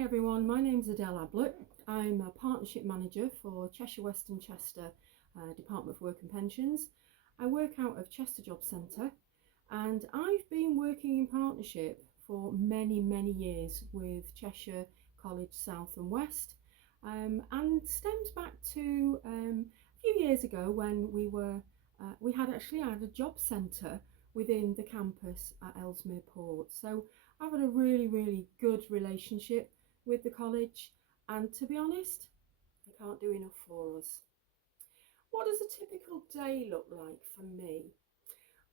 Hi everyone, my name's Adele Ablett. I'm a partnership manager for Cheshire, West and Chester Department for Work and Pensions. I work out of Chester Job Centre, and I've been working in partnership for many years with Cheshire College South and West, and stems back to a few years ago when we had a job centre within the campus at Ellesmere Port. So I've had a really good relationship with the college, and to be honest, they can't do enough for us. What does a typical day look like for me?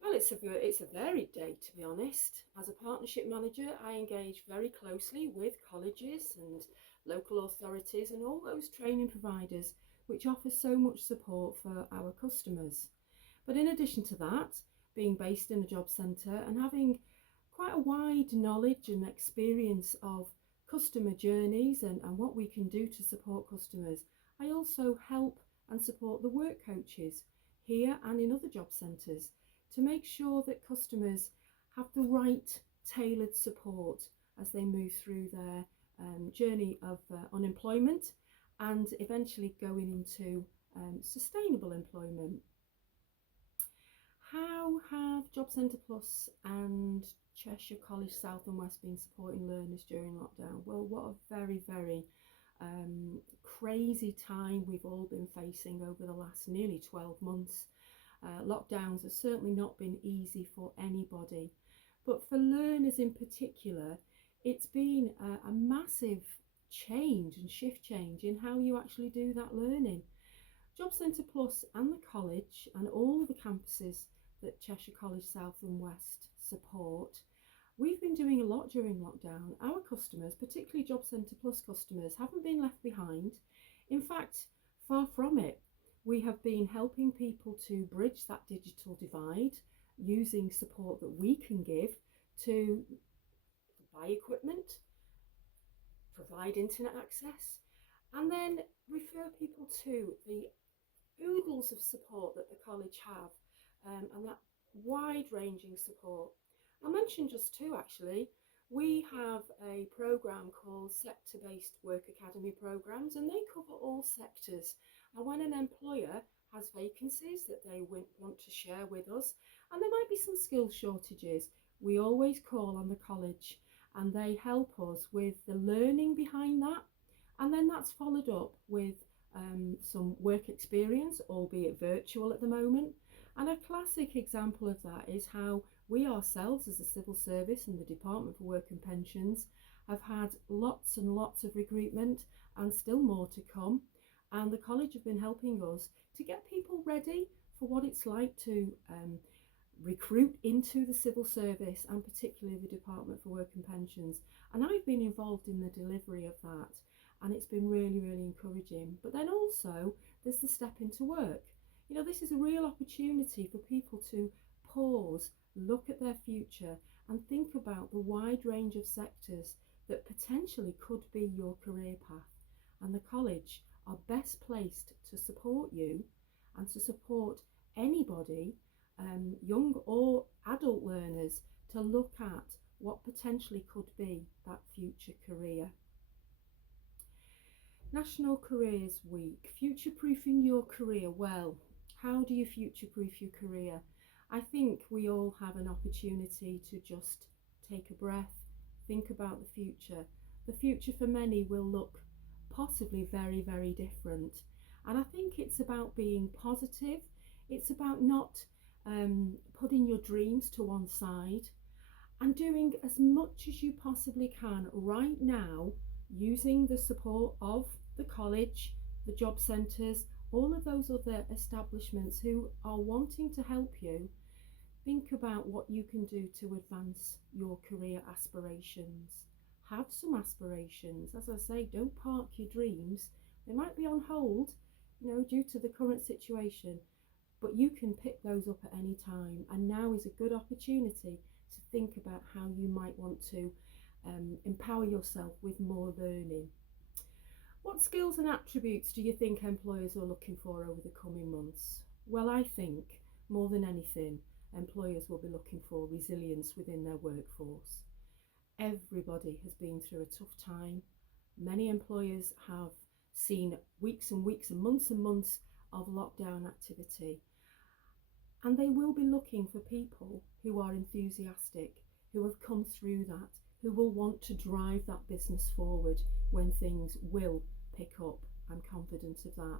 Well, it's a varied day, to be honest. As a partnership manager, I engage very closely with colleges and local authorities and all those training providers which offer so much support for our customers. But in addition to that, being based in a job centre and having quite a wide knowledge and experience of customer journeys and what we can do to support customers, I also help and support the work coaches here and in other job centres to make sure that customers have the right tailored support as they move through their journey of unemployment and eventually going into sustainable employment. How have Job Centre Plus and Cheshire College South and West been supporting learners during lockdown? Well, what a very crazy time we've all been facing over the last nearly 12 months. Lockdowns have certainly not been easy for anybody, but for learners in particular, it's been a massive change and shift change in how you actually do that learning. Job Centre Plus and the college and all of the campuses that Cheshire College South and West support, we've been doing a lot during lockdown. Our customers, particularly Job Centre Plus customers, haven't been left behind. In fact, far from it. We have been helping people to bridge that digital divide using support that we can give to buy equipment, provide internet access, and then refer people to the oodles of support that the college have, and that wide-ranging support. I'll mention just two actually. We have a programme called Sector-Based Work Academy programmes, and they cover all sectors. And when an employer has vacancies that they want to share with us, and there might be some skill shortages, we always call on the college and they help us with the learning behind that. And then that's followed up with some work experience, albeit virtual at the moment. And a classic example of that is how we ourselves as a civil service and the Department for Work and Pensions have had lots and lots of recruitment and still more to come. And the college have been helping us to get people ready for what it's like to recruit into the civil service and particularly the Department for Work and Pensions. And I've been involved in the delivery of that, and it's been really encouraging. But then also there's the step into work. You know, this is a real opportunity for people to pause, look at their future and think about the wide range of sectors that potentially could be your career path. And the college are best placed to support you and to support anybody, young or adult learners, to look at what potentially could be that future career. National Careers Week, future-proofing your career. Well, how do you future-proof your career? I think we all have an opportunity to just take a breath, think about the future. The future for many will look possibly very different. And I think it's about being positive. It's about not putting your dreams to one side and doing as much as you possibly can right now, using the support of the college, the job centres, all of those other establishments who are wanting to help you. Think about what you can do to advance your career aspirations. Have some aspirations. As I say, don't park your dreams. They might be on hold, due to the current situation, but you can pick those up at any time. And now is a good opportunity to think about how you might want to empower yourself with more learning. What skills and attributes do you think employers are looking for over the coming months? Well, I think more than anything, employers will be looking for resilience within their workforce. Everybody has been through a tough time. Many employers have seen weeks and weeks and months of lockdown activity, and they will be looking for people who are enthusiastic, who have come through that, who will want to drive that business forward when things will pick up. I'm confident of that.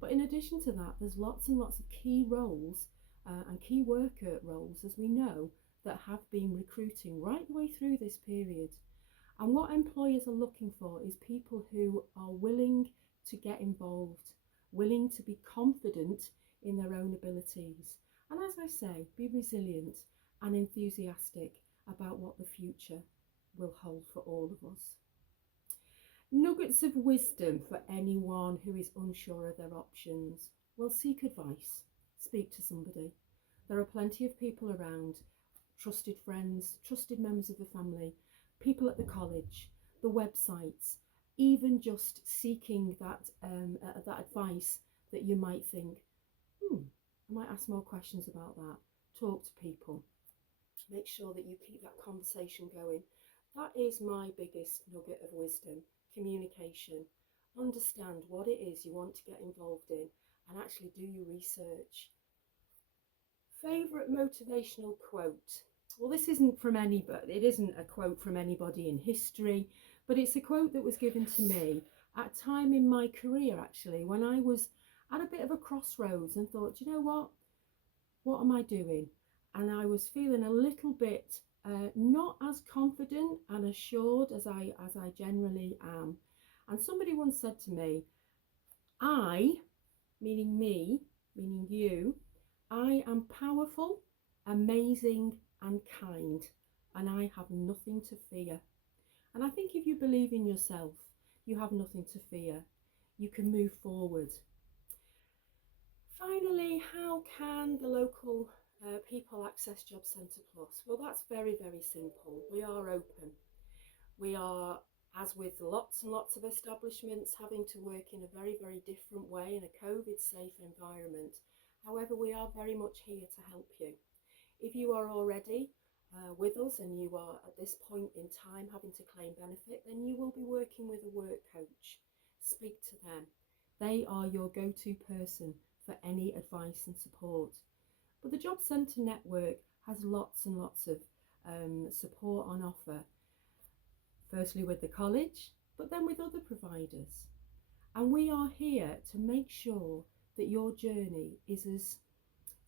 But in addition to that, there's lots and lots of key roles and key worker roles, as we know, that have been recruiting right the way through this period. And what employers are looking for is people who are willing to get involved, willing to be confident in their own abilities. And as I say, be resilient and enthusiastic about what the future will hold for all of us. Nuggets of wisdom for anyone who is unsure of their options. Well, seek advice. Speak to somebody. There are plenty of people around, trusted friends, trusted members of the family, people at the college, the websites, even just seeking that advice that you might think, I might ask more questions about that. Talk to people. Make sure that you keep that conversation going. That is my biggest nugget of wisdom. Communication. Understand what it is you want to get involved in and actually do your research. Favourite motivational quote? Well, this isn't from anybody. It isn't a quote from anybody in history, but it's a quote that was given to me at a time in my career, actually, when I was at a bit of a crossroads and thought, you know what am I doing? And I was feeling a little bit not as confident and assured as I generally am. And somebody once said to me, I, meaning me, meaning you, I am powerful, amazing and kind, and I have nothing to fear. And I think if you believe in yourself, you have nothing to fear. You can move forward. Finally, how can the local people access Job Centre Plus? Well, that's very, very simple. We are open. We are, as with lots and lots of establishments, having to work in a very, very different way in a COVID-safe environment. However, we are very much here to help you. If you are already with us and you are at this point in time having to claim benefit, then you will be working with a work coach. Speak to them. They are your go-to person for any advice and support. But the Job Centre network has lots and lots of support on offer, firstly with the college, but then with other providers. And we are here to make sure that your journey is as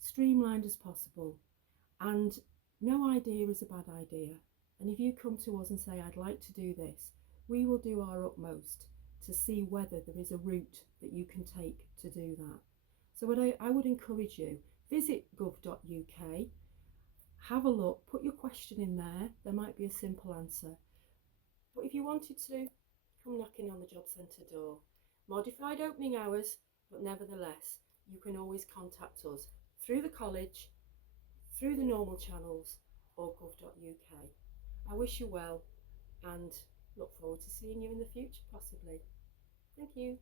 streamlined as possible. And no idea is a bad idea. And if you come to us and say, I'd like to do this, we will do our utmost to see whether there is a route that you can take to do that. So what I would encourage you, visit gov.uk, have a look, put your question in there. There might be a simple answer. But if you wanted to, come knocking on the Job Centre door. Modified opening hours, but nevertheless, you can always contact us through the college, through the normal channels, or gov.uk. I wish you well and look forward to seeing you in the future, possibly. Thank you.